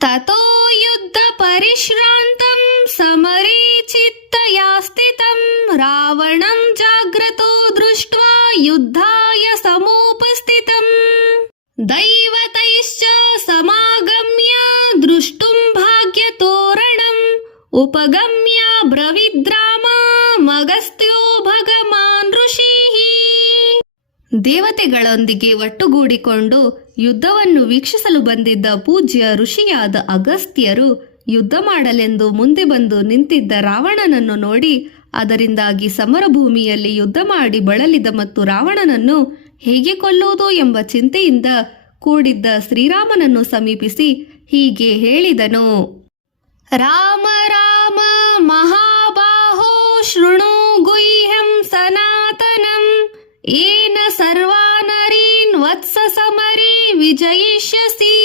ತತೋ ಯುದ್ಧ ಪರಿಶ್ರಾಂತಂ ಸಮರೇ ಚಿತ್ತಯಾ ಸ್ಥಿತಂ ರಾವಣಂ ಜಾಗ್ರತೋ ದೃಷ್ಟ್ವಾ ಯುದ್ಧಾಯ ಸಮೋಪಸ್ಥಿತಂ ದೈವತೈಶ್ಚ ಸಮಾಗಮ್ಯ ದೃಷ್ಟುಂ ಭಾಗ್ಯತೋರಣಂ ಉಪಗಮ್ಯ ಬ್ರವಿದ್ರಾಮ ಮಗಸ್ತ್ಯೋ ಭಗವಾನ್ ಋಷಿಃ. ದೇವತೆಗಳೊಂದಿಗೆ ಒಟ್ಟುಗೂಡಿಕೊಂಡು ಯುದ್ಧವನ್ನು ವೀಕ್ಷಿಸಲು ಬಂದಿದ್ದ ಪೂಜ್ಯ ಋಷಿಯಾದ ಅಗಸ್ತ್ಯರು ಯುದ್ಧ ಮಾಡಲೆಂದು ಮುಂದೆ ಬಂದು ನಿಂತಿದ್ದ ರಾವಣನನ್ನು ನೋಡಿ ಅದರಿಂದಾಗಿ ಸಮರಭೂಮಿಯಲ್ಲಿ ಯುದ್ಧ ಮಾಡಿ ಬಳಲಿದ ಮತ್ತು ರಾವಣನನ್ನು ಹೇಗೆ ಕೊಲ್ಲುವುದು ಎಂಬ ಚಿಂತೆಯಿಂದ ಕೂಡಿದ್ದ ಶ್ರೀರಾಮನನ್ನು ಸಮೀಪಿಸಿ ಹೀಗೆ ಹೇಳಿದನು. ರಾಮ ರಾಮ ಮಹಾಬಾಹೋ ಶೃಣು ಗುಹ್ಯಂ ಸನಾತನಂ ಏನ ಸರ್ವಾನರೀನ್ ವತ್ಸ ಸಮರೇ ವಿಜಯಿಷ್ಯಸಿ.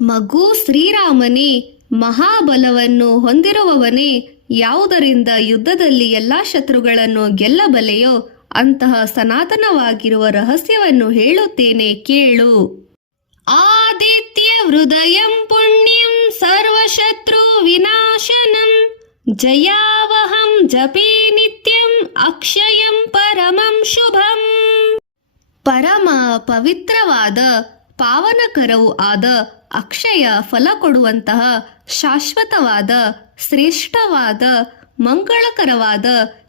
ಮಗು ಶ್ರೀರಾಮನೇ, ಮಹಾಬಲವನ್ನು ಹೊಂದಿರುವವನೇ, ಯಾವುದರಿಂದ ಯುದ್ಧದಲ್ಲಿ ಎಲ್ಲಾ ಶತ್ರುಗಳನ್ನು ಗೆಲ್ಲಬಲ್ಲೆಯೋ ಅಂತಹ ಸನಾತನವಾಗಿರುವ ರಹಸ್ಯವನ್ನು ಹೇಳುತ್ತೇನೆ ಕೇಳು. ಆದಿತ್ಯ ಹೃದಯಂ ಪುಣ್ಯಂ ಸರ್ವಶತ್ರು ವಿನಾಶನಂ ಜಯಾವಹಂ ಜಪೇ ನಿತ್ಯಂ ಅಕ್ಷಯಂ ಪರಮಂ ಶುಭಂ. ಪರಮ ಪವಿತ್ರವಾದ ಪಾವನಕರವೂ ಆದ ಅಕ್ಷಯ ಫಲ ಕೊಡುವಂತಹ ಶಾಶ್ವತವಾದ ಶ್ರೇಷ್ಠವಾದ ಮಂಗಳಕರವಾದ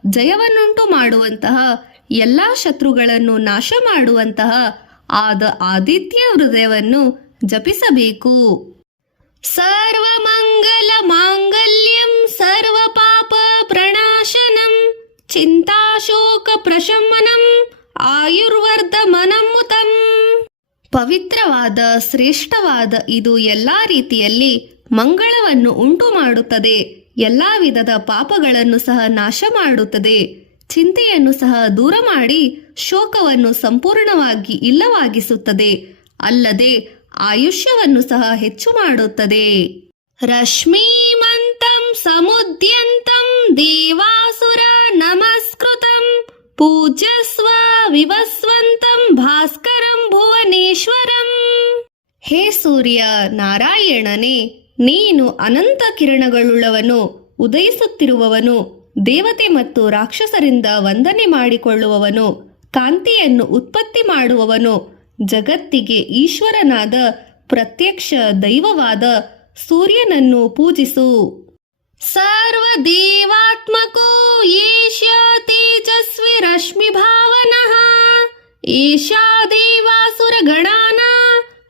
ಜಯವನ್ನುಂಟು ಮಾಡುವಂತಹ ಎಲ್ಲ ಶತ್ರುಗಳನ್ನು ನಾಶ ಮಾಡುವಂತಹ ಆದ ಆದಿತ್ಯ ಹೃದಯವನ್ನು ಜಪಿಸಬೇಕು. ಸರ್ವಮಂಗಲ ಮಾಂಗಲ್ಯಂ ಸರ್ವ ಪಾಪ ಪ್ರಣಾಶನಂ ಚಿಂತಾಶೋಕ ಪ್ರಶಮನಂ ಆಯುರ್ವರ್ಧಮನಮುತಂ. ಪವಿತ್ರವಾದ ಶ್ರೇಷ್ಠವಾದ ಇದು ಎಲ್ಲಾ ರೀತಿಯಲ್ಲಿ ಮಂಗಳವನ್ನು ಉಂಟು ಮಾಡುತ್ತದೆ, ಎಲ್ಲಾ ವಿಧದ ಪಾಪಗಳನ್ನು ಸಹ ನಾಶ ಮಾಡುತ್ತದೆ, ಚಿಂತೆಯನ್ನು ಸಹ ದೂರ ಮಾಡಿ ಶೋಕವನ್ನು ಸಂಪೂರ್ಣವಾಗಿ ಇಲ್ಲವಾಗಿಸುತ್ತದೆ, ಅಲ್ಲದೆ ಆಯುಷ್ಯವನ್ನು ಸಹ ಹೆಚ್ಚು ಮಾಡುತ್ತದೆ. ರಶ್ಮೀಮಂತಂ ಸಮುದ್ಯಂತಂ ದೇವಾಸುರ ನಮಸ್ಕೃತಂ ಪೂಜ್ಯಸ್ವ ವಿವಸ್ವಂತಂ ಭಾಸ್ಕರಂ ಭುವನೇಶ್ವರಂ. ಹೇ ಸೂರ್ಯ ನಾರಾಯಣನೇ, ನೀನು ಅನಂತ ಕಿರಣಗಳುಳ್ಳವನು, ಉದಯಿಸುತ್ತಿರುವವನು, ದೇವತೆ ಮತ್ತು ರಾಕ್ಷಸರಿಂದ ವಂದನೆ ಮಾಡಿಕೊಳ್ಳುವವನು, ಕಾಂತಿಯನ್ನು ಉತ್ಪತ್ತಿ ಮಾಡುವವನು, ಜಗತ್ತಿಗೆ ಈಶ್ವರನಾದ ಪ್ರತ್ಯಕ್ಷ ದೈವವಾದ ಸೂರ್ಯನನ್ನು ಪೂಜಿಸು. ಸರ್ವದೇವಾತ್ಮಕೋ ಏಷ ತೇಜಸ್ವಿ ರಶ್ಮಿ ಭಾವನಃ ಏಷಾ ದೇವಾಸುರ ಗಣಾನ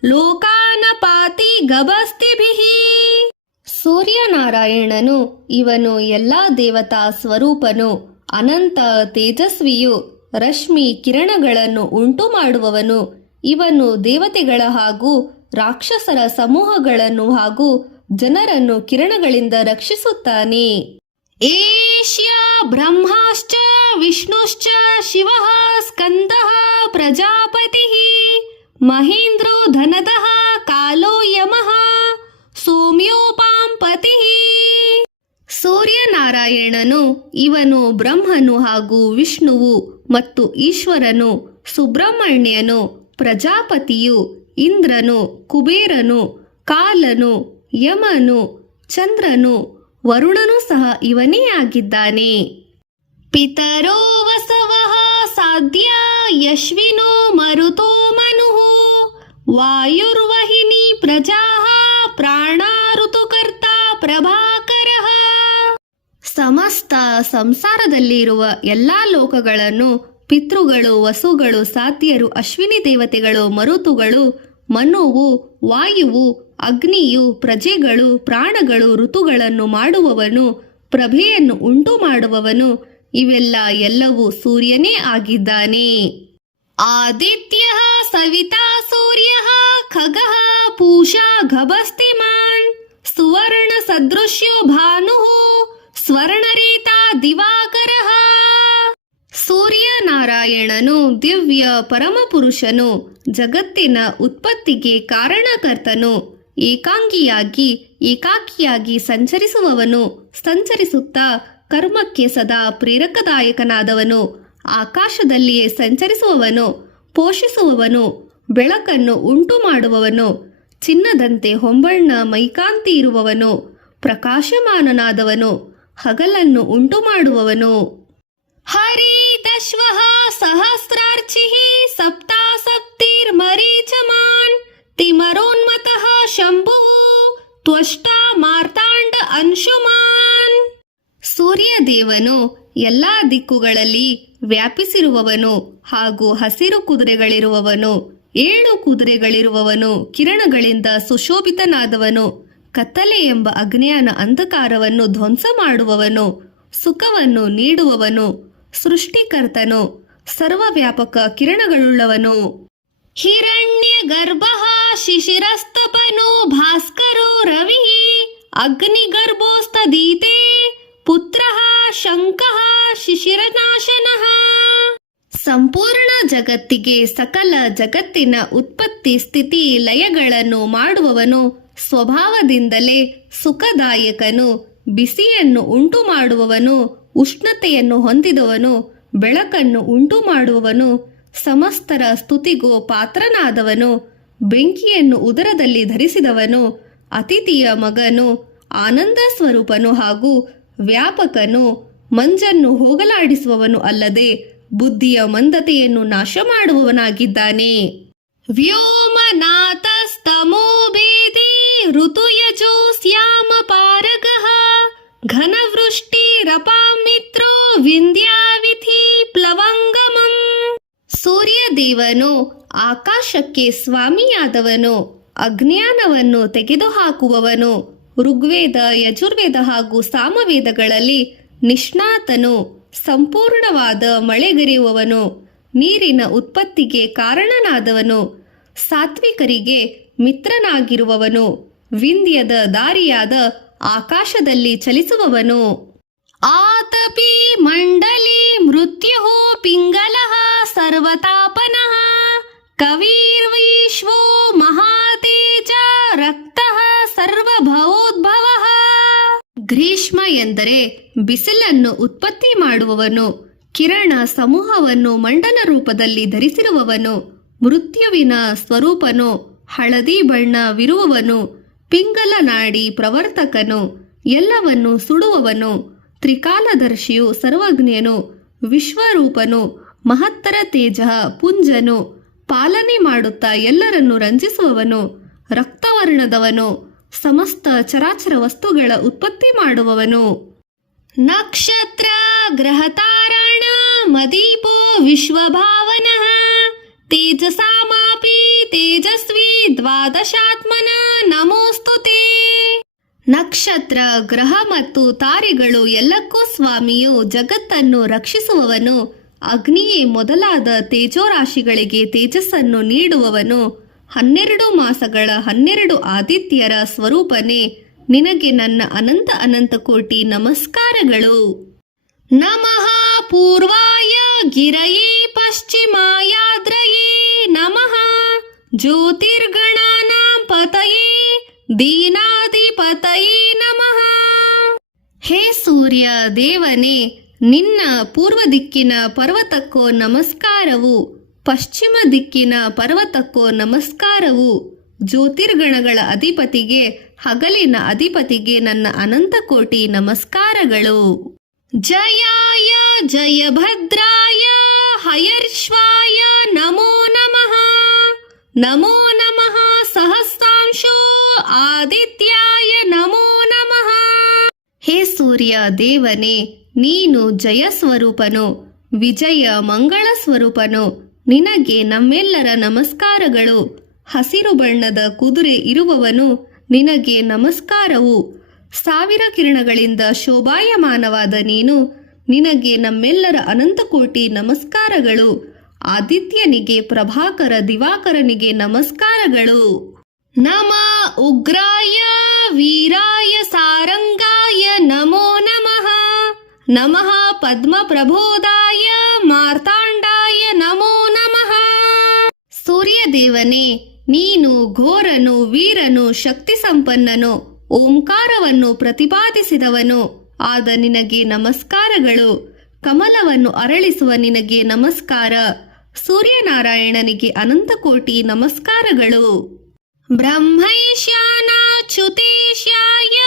ಲೋಕಾನ ಪಾತಿ ಗಭಸ್ತಿಭಿಃ. ಸೂರ್ಯನಾರಾಯಣನು ಇವನು ಎಲ್ಲಾ ದೇವತಾ ಸ್ವರೂಪನು, ಅನಂತ ತೇಜಸ್ವಿಯು, ರಶ್ಮಿ ಕಿರಣಗಳನ್ನು ಉಂಟು ಮಾಡುವವನು. ಇವನು ದೇವತೆಗಳ ಹಾಗೂ ರಾಕ್ಷಸರ ಸಮೂಹಗಳನ್ನು ಹಾಗೂ ಜನರನ್ನು ಕಿರಣಗಳಿಂದ ರಕ್ಷಿಸುತ್ತಾನೆ. ಏಷ್ಯ ಬ್ರಹ್ಮಾಶ್ಚ ವಿಷ್ಣುಶ್ಚ ಶಿವಃ ಸ್ಕಂದಃ ಪ್ರಜಾಪತಿಃ ಮಹೇಂದ್ರೋ ಧನದಃ ಕಾಲೋ ಯಮಃ ಸೋಮ್ಯೋಪಾಂಪತಿಃ. ಸೂರ್ಯನಾರಾಯಣನು ಇವನು ಬ್ರಹ್ಮನು ಹಾಗೂ ವಿಷ್ಣುವು ಮತ್ತು ಈಶ್ವರನು, ಸುಬ್ರಹ್ಮಣ್ಯನು, ಪ್ರಜಾಪತಿಯು, ಇಂದ್ರನು, ಕುಬೇರನು, ಕಾಲನು, ಯಮನು, ಚಂದ್ರನು, ವರುಣನು ಸಹ ಇವನೇ ಆಗಿದ್ದಾನೆ. ಪಿತರೋ ವಸವಃ ಸಾಧ್ಯ ಯಶ್ವಿನೋ ಮರುತೋ ಮನುಃ ವಾಯುರ್ವಹಿನಿ ಪ್ರಜಾಃ ಪ್ರಾಣ ಋತುಕರ್ತ ಪ್ರಭಾಕರಃ. ಸಮಸ್ತ ಸಂಸಾರದಲ್ಲಿರುವ ಎಲ್ಲಾ ಲೋಕಗಳನ್ನು ಪಿತೃಗಳು, ವಸುಗಳು, ಸಾತ್ಯರು, ಅಶ್ವಿನಿ ದೇವತೆಗಳು, ಮರುತುಗಳು, ಮನುವು, ವಾಯುವು, ಅಗ್ನಿಯು, ಪ್ರಜೆಗಳು, ಪ್ರಾಣಗಳು, ಋತುಗಳನ್ನು ಮಾಡುವವನು, ಪ್ರಭೆಯನ್ನು ಉಂಟು ಮಾಡುವವನು, ಇವೆಲ್ಲ ಎಲ್ಲವೂ ಸೂರ್ಯನೇ ಆಗಿದ್ದಾನೆ. ಆದಿತ್ಯಃ ಸವಿತಾ ಸೂರ್ಯಃ ಖಗಃ ಪೂಷಾ ಗಭಸ್ತಿಮಾನ್ ಸುವರ್ಣ ಸದೃಶ್ಯೋ ಭಾನುಃ ಸ್ವರ್ಣರೇತಾ ದಿವಾಕರಃ. ಸೂರ್ಯನಾರಾಯಣನು ದಿವ್ಯ ಪರಮಪುರುಷನು, ಜಗತ್ತಿನ ಉತ್ಪತ್ತಿಗೆ ಕಾರಣಕರ್ತನು, ಏಕಾಕಿಯಾಗಿ ಸಂಚರಿಸುವವನು, ಸಂಚರಿಸುತ್ತಾ ಕರ್ಮಕ್ಕೆ ಸದಾ ಪ್ರೇರಕದಾಯಕನಾದವನು, ಆಕಾಶದಲ್ಲಿಯೇ ಸಂಚರಿಸುವವನು, ಪೋಷಿಸುವವನು, ಬೆಳಕನ್ನು ಉಂಟು ಮಾಡುವವನು, ಚಿನ್ನದಂತೆ ಹೊಂಬಣ್ಣ ಮೈಕಾಂತಿ ಇರುವವನು, ಪ್ರಕಾಶಮಾನನಾದವನು, ಹಗಲನ್ನು ಉಂಟು ಮಾಡುವವನು. ಹರಿ ದಶ್ವಃ ಸಹಸ್ರಾರ್ಚಿಃ ಸಪ್ತಾ ಸಪ್ತಿರ್ಮರೀಚಮಾನ್ ತಿಮರೋನ್ಮತಃ ಶಂಭುಃ ತ್ವಷ್ಟಾ ಮಾರ್ತಾಂಡ ಅಂಶುಮಾನ್. ಸೂರ್ಯದೇವನು ಎಲ್ಲಾ ದಿಕ್ಕುಗಳಲ್ಲಿ ವ್ಯಾಪಿಸಿರುವವನು ಹಾಗೂ ಹಸಿರು ಕುದುರೆಗಳಿರುವವನು, 7 ಕುದುರೆಗಳಿರುವವನು, ಕಿರಣಗಳಿಂದ ಸುಶೋಭಿತನಾದವನು, ಕತ್ತಲೆ ಎಂಬ ಅಜ್ಞಾನ ಅಂಧಕಾರವನ್ನು ಧ್ವಂಸ ಮಾಡುವವನು, ಸುಖವನ್ನು ನೀಡುವವನು, ಸೃಷ್ಟಿಕರ್ತನು, ಸರ್ವವ್ಯಾಪಕ ಕಿರಣಗಳುಳ್ಳವನು. ಹಿರಣ್ಯ ಗರ್ಭಃ ಶಿಶಿರಸ್ತಪನು ಭಾಸ್ಕರೋ ರವಿಃ ಅಗ್ನಿಗರ್ಭೋಸ್ತದೀತೆ ಪುತ್ರಃ ಶಂಕಃ ಶಿಶಿರನಾಶನಃ. ಸಂಪೂರ್ಣ ಜಗತ್ತಿಗೆ ಸಕಲ ಜಗತ್ತಿನ ಉತ್ಪತ್ತಿ ಸ್ಥಿತಿ ಲಯಗಳನ್ನು ಮಾಡುವವನು, ಸ್ವಭಾವದಿಂದಲೇ ಸುಖದಾಯಕನು, ಬಿಸಿಯನ್ನು ಉಂಟು ಮಾಡುವವನು, ಉಷ್ಣತೆಯನ್ನು ಹೊಂದಿದವನು, ಬೆಳಕನ್ನು ಉಂಟು ಮಾಡುವವನು, ಸಮಸ್ತರ ಸ್ತುತಿಗೂ ಪಾತ್ರನಾದವನು, ಬೆಂಕಿಯನ್ನು ಉದರದಲ್ಲಿ ಧರಿಸಿದವನು, ಅತಿಥಿಯ ಮಗನು, ಆನಂದ ಸ್ವರೂಪನು ಹಾಗೂ ವ್ಯಾಪಕನು, ಮಂಜನ್ನು ಹೋಗಲಾಡಿಸುವವನು ಅಲ್ಲದೆ ಬುದ್ಧಿಯ ಮಂದತೆಯನ್ನು ನಾಶ ಮಾಡುವವನಾಗಿದ್ದಾನೆ. ವ್ಯೋಮನಾಥಸ್ತಮೋ ಭೇದಿ ಋತುಯಜೋ ಸ್ಯಾಮ ಪಾರಗಃ ಘನವೃಷ್ಟಿರಪಾಮಿತ್ರೋ ವಿಂಧ್ಯಾವಿಧಿ ಪ್ಲವಂಗಮಂ. ಸೂರ್ಯದೇವನು ಆಕಾಶಕ್ಕೆ ಸ್ವಾಮಿಯಾದವನು, ಅಜ್ಞಾನವನ್ನು ತೆಗೆದುಹಾಕುವವನು, ಋಗ್ವೇದ, ಯಜುರ್ವೇದ ಹಾಗೂ ಸಾಮವೇದಗಳಲ್ಲಿ ನಿಷ್ಣಾತನು, ಸಂಪೂರ್ಣವಾದ ಮಳೆಗರೆಯುವವನು, ನೀರಿನ ಉತ್ಪತ್ತಿಗೆ ಕಾರಣನಾದವನು, ಸಾತ್ವಿಕರಿಗೆ ಮಿತ್ರನಾಗಿರುವವನು, ವಿಂಧ್ಯದ ದಾರಿಯಾದ ಆಕಾಶದಲ್ಲಿ ಚಲಿಸುವವನು. ಆತಪಿ ಮಂಡಲಿ ಮೃತ್ಯು ಪಿಂಗಲಃ ಸರ್ವತಾಪನಃ ಕವಿರ್ವಿಶ್ವೋ ಮಹಾತೇಜ ರಕ್ತಃ ಸರ್ವಭವೋದ್ಭವಃ. ಗ್ರೀಷ್ಮ ಎಂದರೆ ಬಿಸಿಲನ್ನು ಉತ್ಪತ್ತಿ ಮಾಡುವವನು, ಕಿರಣ ಸಮೂಹವನ್ನು ಮಂಡಲ ರೂಪದಲ್ಲಿ ಧರಿಸಿರುವವನು, ಮೃತ್ಯುವಿನ ಸ್ವರೂಪನು, ಹಳದಿ ಬಣ್ಣವಿರುವವನು, ಪಿಂಗಲ ನಾಡಿ ಪ್ರವರ್ತಕನು, ಎಲ್ಲವನ್ನು ಸುಡುವವನು, ತ್ರಿಕಾಲದರ್ಶಿಯು, ಸರ್ವಜ್ಞನು, ವಿಶ್ವರೂಪನು, ಮಹತ್ತರ ತೇಜ ಪುಂಜನು, ಪಾಲನೆ ಮಾಡುತ್ತಾ ಎಲ್ಲರನ್ನು ರಂಜಿಸುವವನು, ರಕ್ತವರ್ಣದವನು, ಸಮಸ್ತ ಚರಾಚರ ವಸ್ತುಗಳ ಉತ್ಪತ್ತಿ ಮಾಡುವವನು. ನಕ್ಷತ್ರ ಗ್ರಹತಾರಾಣ ಮದೀಪೋ ವಿಶ್ವಭಾವನಃ ತೇಜಸಾಮಾಪಿ ತೇಜಸ್ವಿ ದ್ವಾದಶಾತ್ಮನ ನಮೋಸ್ತುತೇ. ನಕ್ಷತ್ರ, ಗ್ರಹ ಮತ್ತು ತಾರೆಗಳು ಎಲ್ಲಕ್ಕೂ ಸ್ವಾಮಿಯು, ಜಗತ್ತನ್ನು ರಕ್ಷಿಸುವವನು, ಅಗ್ನಿಯೇ ಮೊದಲಾದ ತೇಜೋರಾಶಿಗಳಿಗೆ ತೇಜಸ್ಸನ್ನು ನೀಡುವವನು, 12 ಮಾಸಗಳ 12 ಆದಿತ್ಯರ ಸ್ವರೂಪನೇ, ನಿನಗೆ ನನ್ನ ಅನಂತ ಅನಂತ ಕೋಟಿ ನಮಸ್ಕಾರಗಳು. ನಮಃ ಪೂರ್ವಾಯ ಗಿರಯೇ ಪಶ್ಚಿಮಾಯಾದ್ರಯೇ ನಮಃ ಜ್ಯೋತಿರ್ಗಣಾನಾಂ ಪತಯೇ ದೀನಾಧಿಪತಯೇ ನಮಃ. ಹೇ ಸೂರ್ಯ ದೇವನೇ, ನಿನ್ನ ಪೂರ್ವ ದಿಕ್ಕಿನ ಪರ್ವತಕ್ಕೋ ನಮಸ್ಕಾರವು, ಪಶ್ಚಿಮ ದಿಕ್ಕಿನ ಪರ್ವತಕ್ಕೋ ನಮಸ್ಕಾರವು. ಜ್ಯೋತಿರ್ಗಣಗಳ ಅಧಿಪತಿಗೆ, ಹಗಲಿನ ಅಧಿಪತಿಗೆ ನನ್ನ ಅನಂತ ಕೋಟಿ ನಮಸ್ಕಾರಗಳು. ಜಯಾಯ ಜಯಭದ್ರಾಯ ಹಯರ್ಶ್ವಾಯ ನಮೋ ನಮಃ. ನಮೋ ನಮಃ ಸಹಸ್ರಾಂಶೋ ಆದಿತ್ಯಾಯ ನಮೋ ನಮಃ. ಹೇ ಸೂರ್ಯ ದೇವನೇ, ನೀನು ಜಯ ಸ್ವರೂಪನು, ವಿಜಯ ಮಂಗಳ ಸ್ವರೂಪನು, ನಿನಗೆ ನಮ್ಮೆಲ್ಲರ ನಮಸ್ಕಾರಗಳು. ಹಸಿರು ಬಣ್ಣದ ಕುದುರೆ ಇರುವವನು, ನಿನಗೆ ನಮಸ್ಕಾರವು. 1000 ಕಿರಣಗಳಿಂದ ಶೋಭಾಯಮಾನವಾದ ನೀನು, ನಿನಗೆ ನಮ್ಮೆಲ್ಲರ ಅನಂತಕೋಟಿ ನಮಸ್ಕಾರಗಳು. ಆದಿತ್ಯನಿಗೆ, ಪ್ರಭಾಕರ ದಿವಾಕರನಿಗೆ ನಮಸ್ಕಾರಗಳು. ನಮ ಉಗ್ರಾಯ ವೀರಾಯ ಸಾರಂಗಾಯ ನಮೋ ನಮಃ. ನಮಃ ಪದ್ಮಪ್ರಬೋಧಾಯ ಮಾರ್ತಾಂಡಾಯ ನಮೋ ನಮಃ. ಸೂರ್ಯದೇವನೇ, ನೀನು ಘೋರನು, ವೀರನು, ಶಕ್ತಿ ಸಂಪನ್ನನು, ಓಂಕಾರವನ್ನು ಪ್ರತಿಪಾದಿಸಿದವನು ಆದ ನಿನಗೆ ನಮಸ್ಕಾರಗಳು. ಕಮಲವನ್ನು ಅರಳಿಸುವ ನಿನಗೆ ನಮಸ್ಕಾರ. ಸೂರ್ಯನಾರಾಯಣನಿಗೆ ಅನಂತಕೋಟಿ ನಮಸ್ಕಾರಗಳು. ಬ್ರಹ್ಮೈಶಾನಾಚ್ಯುತೇಶಾಯ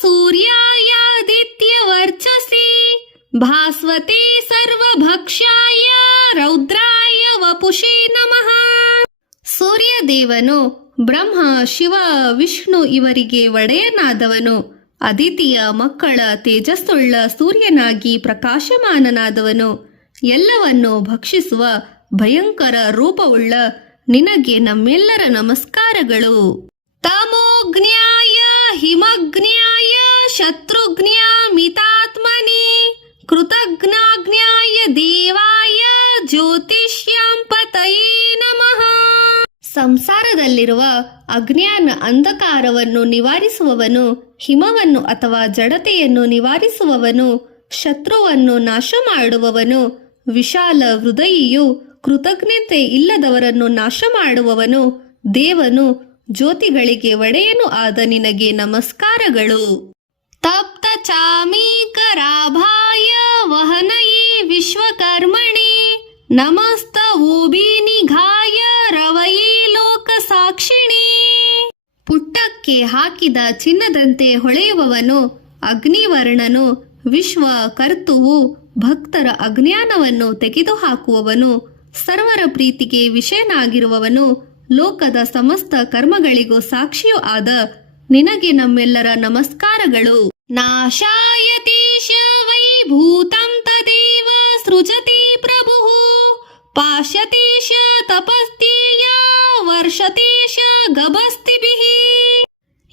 ಸೂರ್ಯಾಯಾದಿತ್ಯವರ್ಚಸಿ ಭಾಸ್ವತೆ ಸರ್ವಭಕ್ಷಾಯ ರೌದ್ರಾಯ ವಪುಷೇ ನಮಃ. ಸೂರ್ಯದೇವನು ಬ್ರಹ್ಮ, ಶಿವ, ವಿಷ್ಣು ಇವರಿಗೆ ಒಡೆಯನಾದವನು. ಅದಿತಿಯ ಮಕ್ಕಳ ತೇಜಸ್ಸುಳ್ಳ ಸೂರ್ಯನಾಗಿ ಪ್ರಕಾಶಮಾನನಾದವನು. ಎಲ್ಲವನ್ನು ಭಕ್ಷಿಸುವ ಭಯಂಕರ ರೂಪವುಳ್ಳ ನಿನಗೆ ನಮ್ಮೆಲ್ಲರ ನಮಸ್ಕಾರಗಳು. ತಮೋಜ್ಞಾಯ ಹಿಮಜ್ಞಾಯ ಶತ್ರುಘ್ನಾಮಿತಾತ್ಮನಿ ಕೃತಜ್ಞಾಜ್ಞಾಯ ದೇವಾಯ ಜ್ಯೋತಿಷ್ಯಾಂ ಪತಯೇ ನಮಃ. ಸಂಸಾರದಲ್ಲಿರುವ ಅಜ್ಞಾನ ಅಂಧಕಾರವನ್ನು ನಿವಾರಿಸುವವನು, ಹಿಮವನ್ನು ಅಥವಾ ಜಡತೆಯನ್ನು ನಿವಾರಿಸುವವನು, ಶತ್ರುವನ್ನು ನಾಶ ಮಾಡುವವನು, ವಿಶಾಲ ಹೃದಯಿಯು ಕೃತಜ್ಞತೆ ಇಲ್ಲದವರನ್ನು ನಾಶ ಮಾಡುವವನು, ದೇವನು, ಜ್ಯೋತಿಗಳಿಗೆ ಒಡೆಯನು ಆದ ನಿನಗೆ ನಮಸ್ಕಾರಗಳು. ತಪ್ತ ಚಾಮೀಕರಾಭಾಯ ವಹನಯೇ ವಿಶ್ವಕರ್ಮಣಿ ನಮಸ್ತ ಊಬಿನಿಘಾಯ ರವಯೇ ಲೋಕ ಸಾಕ್ಷಿಣಿ. ಪುಟ್ಟಕ್ಕೆ ಹಾಕಿದ ಚಿನ್ನದಂತೆ ಹೊಳೆಯುವವನು, ಅಗ್ನಿವರ್ಣನು, ವಿಶ್ವಕರ್ತುವು, ಭಕ್ತರ ಅಜ್ಞಾನವನ್ನು ತೆಗೆದುಹಾಕುವವನು, ಸರ್ವರ ಪ್ರೀತಿಗೆ ವಿಷಯನಾಗಿರುವವನು, ಲೋಕದ ಸಮಸ್ತ ಕರ್ಮಗಳಿಗೂ ಸಾಕ್ಷಿಯೂ ಆದ ನಿನಗೆ ನಮ್ಮೆಲ್ಲರ ನಮಸ್ಕಾರಗಳು. ನಾಶಾಯತೀಶ ವೈಭೂತಂ ತದೇವ ಸೃಜತಿ ಪ್ರಭುಃ ಪಾಶ್ಯತೀಶ ತಪಸ್ತೀಯ ವರ್ಷತೀಶ ಗಭಸ್ತಿಭಿಃ.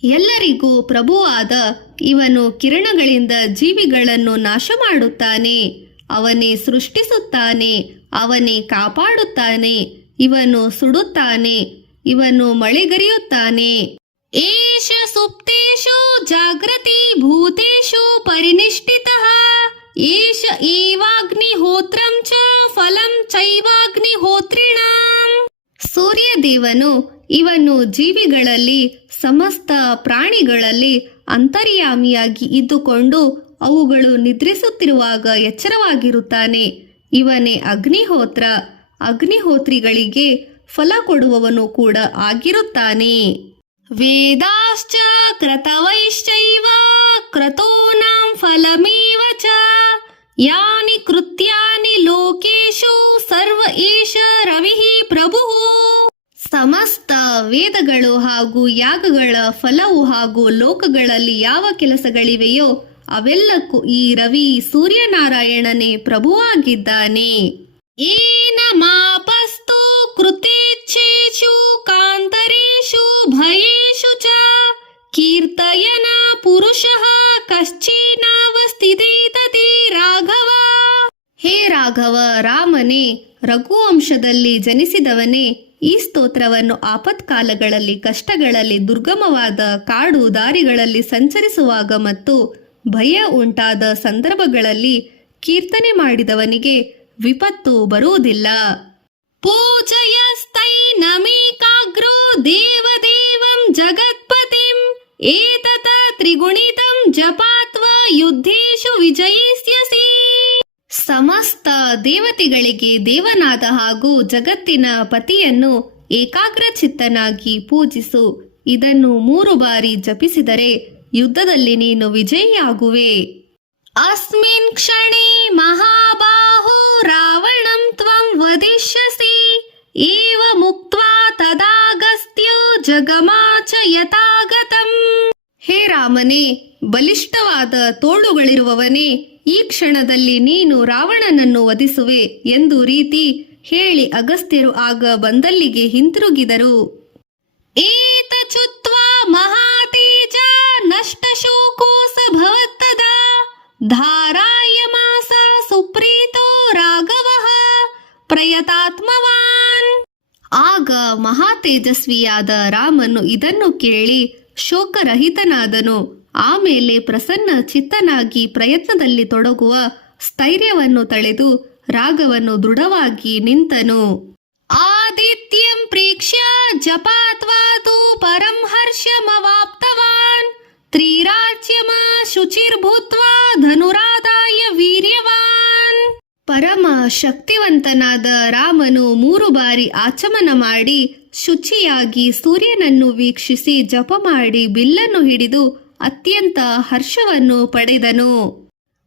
ಎಲ್ಲರಿಗೂ ಪ್ರಭುವಾದ ಇವನು ಕಿರಣಗಳಿಂದ ಜೀವಿಗಳನ್ನು ನಾಶ ಮಾಡುತ್ತಾನೆ. ಅವನೇ ಸೃಷ್ಟಿಸುತ್ತಾನೆ, ಅವನೇ ಕಾಪಾಡುತ್ತಾನೆ, ಇವನು ಸುಡುತ್ತಾನೆ, ಇವನು ಮಳೆಗರಿಯುತ್ತಾನೆ. ಏಷ ಸುಪ್ತೇಷು ಜಾಗೃತಿ ಭೂತೇಷು ಪರಿನಿಷ್ಠಿತಃ ಏಷ ಏವಾಗ್ನಿಹೋತ್ರಂ ಚ ಫಲಂ ಚೈವಾಗ್ನಿಹೋತ್ರಿಣಾಂ. ಸೂರ್ಯದೇವನು ಇವನು ಜೀವಿಗಳಲ್ಲಿ, ಸಮಸ್ತ ಪ್ರಾಣಿಗಳಲ್ಲಿ ಅಂತರ್ಯಾಮಿಯಾಗಿ ಇದ್ದುಕೊಂಡು ಅವುಗಳು ನಿದ್ರಿಸುತ್ತಿರುವಾಗ ಎಚ್ಚರವಾಗಿರುತ್ತಾನೆ. ಇವನೇ ಅಗ್ನಿಹೋತ್ರ, ಅಗ್ನಿಹೋತ್ರಿಗಳಿಗೆ ಫಲ ಕೊಡುವವನು ಕೂಡ ಆಗಿರುತ್ತಾನೆ. ವೇದಾಶ್ಚ ಕ್ರತವೈಶ್ಚೈವ ಕ್ರತೂನಾಂ ಫಲಮೇವ ಚ ಯಾನಿ ಕೃತ್ಯಾನಿ ಲೋಕೇಶು ಸರ್ವ ಏಷ ರವಿಃ ಪ್ರಭುಃ. ಸಮಸ್ತ ವೇದಗಳು ಹಾಗೂ ಯಾಗಗಳ ಫಲವು ಹಾಗೂ ಲೋಕಗಳಲ್ಲಿ ಯಾವ ಕೆಲಸಗಳಿವೆಯೋ ಅವೆಲ್ಲಕ್ಕೂ ಈ ರವಿ ಸೂರ್ಯನಾರಾಯಣನೇ ಪ್ರಭುವಾಗಿದ್ದಾನೆ. ಏನ ಮಾಪಸ್ತು ಕೃತೇಚ್ಛೇಷು ಕಾಂತರೇಷು ಭಯೇಷು ಚ ಕೀರ್ತಯನ ಪುರುಷಃ ಕಶ್ಚಿನಾವಸ್ಥಿತೇತತಿ ರಾಘವ. ಹೇ ರಾಘವ, ರಾಮನೇ, ರಘುವಂಶದಲ್ಲಿ ಜನಿಸಿದವನೇ, ಈ ಸ್ತೋತ್ರವನ್ನು ಆಪತ್ಕಾಲಗಳಲ್ಲಿ, ಕಷ್ಟಗಳಲ್ಲಿ, ದುರ್ಗಮವಾದ ಕಾಡು ದಾರಿಗಳಲ್ಲಿ ಸಂಚರಿಸುವಾಗ ಮತ್ತು ಭಯ ಉಂಟಾದ ಸಂದರ್ಭಗಳಲ್ಲಿ ಕೀರ್ತನೆ ಮಾಡಿದವನಿಗೆ ವಿಪತ್ತು ಬರುವುದಿಲ್ಲ. ಪೂಜಯಸ್ತೈನಮೇಕಾಗ್ರೋ ದೇವದೇವಂ ಜಗತ್ಪತಿಂ ಏತತ ತ್ರಿಗುಣಿತಂ ಜಪಾತ್ವಾ ಯುದ್ಧೇಷು ವಿಜಯಿಸ್ಯಸಿ. ಸಮಸ್ತ ದೇವತೆಗಳಿಗೆ ದೇವನಾದ ಹಾಗೂ ಜಗತ್ತಿನ ಪತಿಯನ್ನು ಏಕಾಗ್ರಚಿತ್ತನಾಗಿ ಪೂಜಿಸು. ಇದನ್ನು 3 ಬಾರಿ ಜಪಿಸಿದರೆ ಯುದ್ಧದಲ್ಲಿ ನೀನು ವಿಜಯಿಯಾಗುವೆ. ಅಸ್ಮಿನ್ ಕ್ಷಣೇ ಮಹಾಬಾಹೋ ರಾವಣಂ ತ್ವಂ ವದಿಷ್ಯಸಿ ಏವ ಮುಕ್ತ್ವಾ ತದಾಗಸ್ತ್ಯೋ ಜಗಮಾಚ ಯಥಾಗತಂ. ಹೇ ರಾಮನೇ, ಬಲಿಷ್ಠವಾದ ತೋಳುಗಳಿರುವವನೇ, ಈ ಕ್ಷಣದಲ್ಲಿ ನೀನು ರಾವಣನನ್ನು ವಧಿಸುವೆ ಎಂದು ರೀತಿ ಹೇಳಿ ಅಗಸ್ತ್ಯರು ಆಗ ಬಂದಲ್ಲಿಗೆ ಹಿಂತಿರುಗಿದರು. ಏತಚುತ್ವಾ ಮಹಾತೇಜ ನಷ್ಟಶೋಕೋಸ ಭವತ್ತದಾ ಧಾರಾಯಮಾಸ ಸುಪ್ರೀತೋ ರಾಘವಃ ಪ್ರಯತಾತ್ಮವಾನ್. ಆಗ ಮಹಾತೇಜಸ್ವಿಯಾದ ರಾಮನು ಇದನ್ನು ಕೇಳಿ ಶೋಕರಹಿತನಾದನು. ಆಮೇಲೆ ಪ್ರಸನ್ನ ಚಿತ್ತನಾಗಿ ಪ್ರಯತ್ನದಲ್ಲಿ ತೊಡಗುವ ಸ್ಥೈರ್ಯವನ್ನು ತಳೆದು ರಾಗವನ್ನು ದೃಢವಾಗಿ ನಿಂತನು. ಆದಿತ್ಯಂ ಪ್ರೇಕ್ಷ್ಯ ಜಪಾತ್ವಾತು ಪರಂ ಹರ್ಷಮವಾಪ್ತವಾನ್ ತ್ರಿರಾಜ್ಯಮ ಶುಚಿರ್ಭೂತ್ವಾ ಧನುರಾದಾಯ ವೀರ್ಯವಾನ್. ಪರಮ ಶಕ್ತಿವಂತನಾದ ರಾಮನು 3 ಬಾರಿ ಆಚಮನ ಮಾಡಿ ಶುಚಿಯಾಗಿ ಸೂರ್ಯನನ್ನು ವೀಕ್ಷಿಸಿ ಜಪ ಮಾಡಿ ಬಿಲ್ಲನ್ನು ಹಿಡಿದು ಅತ್ಯಂತ ಹರ್ಷವನ್ನು ಪಡೆದನು.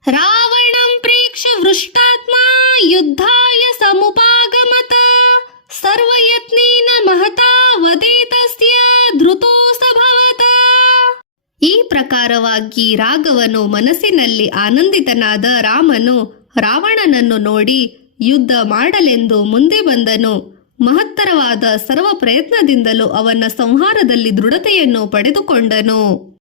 ರಾವಣಂ ಪ್ರೇಕ್ಷ ವೃಷ್ಟಾತ್ಮ ಯುದ್ಧಾಯ ಸಮುಪಾಗಮತ ಸರ್ವಯತ್ನೇನ ಮಹತಾ ವದೇತಸ್ಯ ಧೃತೋ ಸಭವತ. ಈ ಪ್ರಕಾರವಾಗಿ ರಾಘವನು ಮನಸ್ಸಿನಲ್ಲಿ ಆನಂದಿತನಾದ ರಾಮನು ರಾವಣನನ್ನು ನೋಡಿ ಯುದ್ಧ ಮಾಡಲೆಂದು ಮುಂದೆ ಬಂದನು. ಮಹತ್ತರವಾದ ಸರ್ವ ಪ್ರಯತ್ನದಿಂದಲೂ ಅವನ ಸಂಹಾರದಲ್ಲಿ ದೃಢತೆಯನ್ನು ಪಡೆದುಕೊಂಡನು.